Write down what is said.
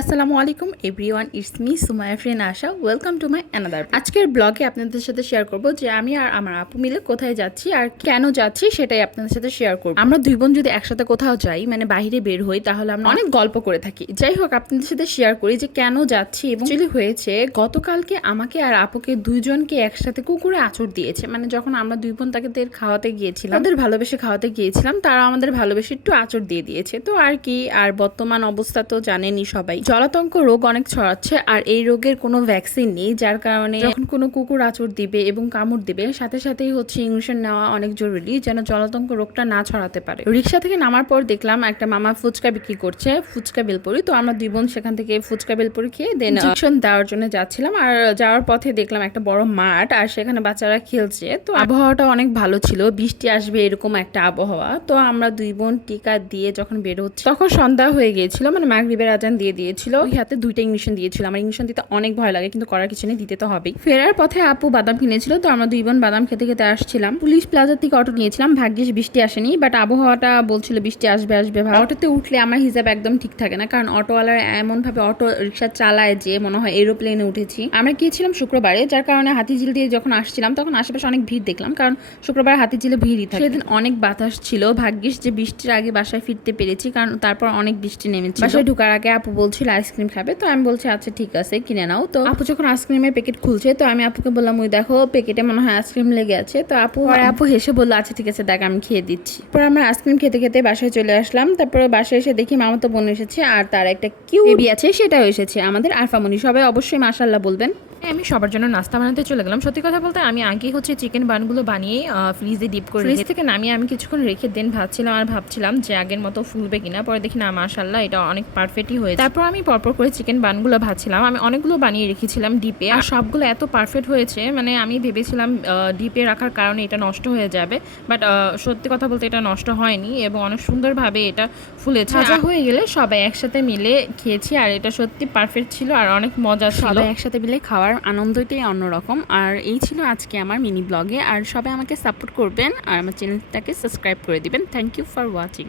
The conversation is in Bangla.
আসসালামু আলাইকুম everyone it's me Sumaya friend Asha. Welcome to my another আজকের ব্লগে আপনাদের সাথে শেয়ার করব যে আমি আর আমার আপু মিলে কোথায় যাচ্ছি আর কেন যাচ্ছি সেটাই আপনাদের সাথে শেয়ার করব। আমরা দুই বোন যদি একসাথে কোথাও যাই মানে বাইরে বের হই, তাহলে আমরা অনেক গল্প করে থাকি। যাই হোক, আপনাদের সাথে শেয়ার করি যে কেন যাচ্ছি এবং actually হয়েছে, গতকালকে আমাকে আর আপুকে দুইজনকে একসাথে কুকুরে আঁচড় দিয়েছে। মানে যখন আমরা দুই বোন তাকে খাওয়াতে গিয়েছিলাম তাদের ভালোবেসে খাওয়াতে গিয়েছিলাম তারা আমাদের ভালোবেসে একটু আঁচড় দিয়ে দিয়েছে। তো আর কি, আর বর্তমান অবস্থা তো জানেনি সবাই। জলাতঙ্ক রোগ অনেক ছড়াচ্ছে আর এই রোগের কোনো ভ্যাকসিন নেই, যার কারণে যখন কোনো কুকুর আঁচড় দিবে এবং কামড় দিবে, সাথে সাথেই হচ্ছে ইঞ্জেকশন নেওয়া অনেক জরুরি যেন জলাতঙ্ক রোগটা না ছড়াতে পারে। রিক্সা থেকে নামার পর দেখলাম একটা মামা ফুচকা বিক্রি করছে, ফুচকা বেলপুরি। তো আমরা দুই বোন সেখান থেকে ফুচকা বেলপুরি খেয়ে দেন ইঞ্জেকশন দেওয়ার জন্য যাচ্ছিলাম আর যাওয়ার পথে দেখলাম একটা বড় মাঠ আর সেখানে বাচ্চারা খেলছে। তো আবহাওয়াটা অনেক ভালো ছিল, বৃষ্টি আসবে এরকম একটা আবহাওয়া। তো আমরা দুই বোন টিকা দিয়ে যখন বের হচ্ছি, তখন সন্ধ্যা হয়ে গিয়েছিল মানে মাগরিবের আজান দিয়ে দিয়ে দিয়েছিল। ওই হাতে দুইটা ইঞ্জেকশন দিয়েছিল। আমার ইঞ্জেকশন দিতে অনেক ভয় লাগে, কিন্তু করার কিছু নেই, দিতে তো হবেই। ফেরার পথে আপু বাদাম কিনেছিল, তো আমরা দুই বোন বাদাম খেতে খেতে আসছিলাম। পুলিশ প্লাজার থেকে অটো নিয়েছিলাম, ভাগ্যিস বৃষ্টি আসেনি বাট আবহাওয়াটা বলছিল বৃষ্টি আসবে আসবে। অটোতে উঠলে আমার হিসাব একদম ঠিক থাকে না, কারণ অটোওয়ালার এমন ভাবে অটো রিক্সা চালায় যে, মনে হয় এরোপ্লেনে উঠেছি। আমরা গিয়েছিলাম শুক্রবারে, যার কারণে হাতিঝিল দিয়ে যখন আসছিলাম, তখন আশেপাশে অনেক ভিড় দেখলাম, কারণ শুক্রবার হাতিঝিলে ভিড়ই থাকে। সেদিন অনেক বাতাস ছিল, ভাগ্যিস যে বৃষ্টির আগে বাসায় ফিরতে পেরেছি, কারণ তারপর অনেক বৃষ্টি নেমেছে বাসায় ঢুকার আগে আপু বলছিল আইসক্রিম খাবে তো আমি বলছি আচ্ছা ঠিক আছে কিনে নাও। তো আপু যখন আইসক্রিমের প্যাকেট খুলছে তো আমি আপুকে বললাম ওই দেখো প্যাকেটে মনে হয় আইসক্রিম লেগে আছে। তো আপু আর আপু হেসে বলল আচ্ছা ঠিক আছে দেখ আমি খেয়ে দিচ্ছি। পরে আমরা আইসক্রিম খেতে খেতে বাসায় চলে আসলাম। তারপরে বাসায় এসে দেখি মামা তো বোন এসেছে আর তার একটা কিউ বেবি আছে সেটাও এসেছে। আমাদের আরফামনি সবাই অবশ্যই মাসাল্লাহ বলবেন। আমি সবার জন্য নাস্তা বানাতে চলে গেলাম। সত্যি কথা বলতে আমি আগে হচ্ছে চিকেন বানগুলো বানিয়ে ফ্রিজে ডিপ করে ফ্রিজ থেকে নামিয়ে আমি কিছুক্ষণ রেখে দেন ভাবছিলাম আর ভাবছিলাম যে আগের মতো ফুলবে কিনা। পরে দেখি না মাশাল্লাহ এটা অনেক পারফেক্টই হয়েছে। তারপর আমি পরপর করে চিকেন বানগুলো ভাবছিলাম আমি অনেকগুলো বানিয়ে রেখেছিলাম ডিপে আর সবগুলো এত পারফেক্ট হয়েছে মানে আমি ভেবেছিলাম ডিপে রাখার কারণে এটা নষ্ট হয়ে যাবে। বাট সত্যি কথা বলতে এটা নষ্ট হয়নি এবং অনেক সুন্দরভাবে এটা ফুলেছে। ভাজা হয়ে গেলে সবাই একসাথে মিলে খেয়েছি আর এটা সত্যি পারফেক্ট ছিল আর অনেক মজা ছিল। সবাই একসাথে মিলে খাওয়ার আনন্দটাই অন্যরকম। আর এই ছিল আজকে আমার মিনি ব্লগে। আর সবাই আমাকে সাপোর্ট করবেন। আর আমার চ্যানেলটাকে সাবস্ক্রাইব করে দিবেন। Thank you for watching